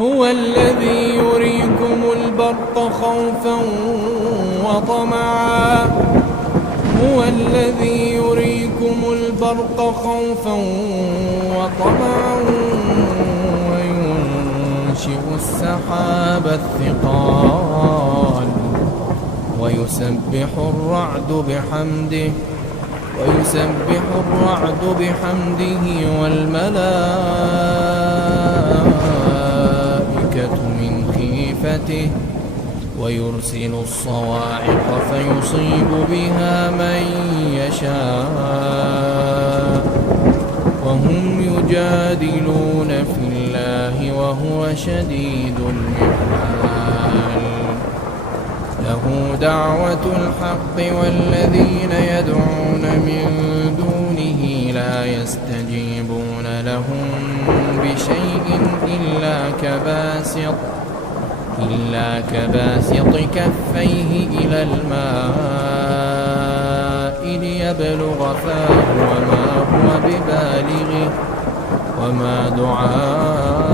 هو الذي يريكم البرق خوفا وطمعا هو الذي يريكم البرق خوفا وطمعا وينشئ السحاب الثقال ويسبح الرعد بحمده والملائكة من خيفته ويرسل الصواعق فيصيب بها من يشاء وهم يجادلون في الله وهو شديد المحال له دعوة الحق والذين يدعون من دونه لا يستجيبون لهم بشيء إلا كباسط كفيه إلى الماء ليبلغ فاه وما هو ببالغه وما دعاء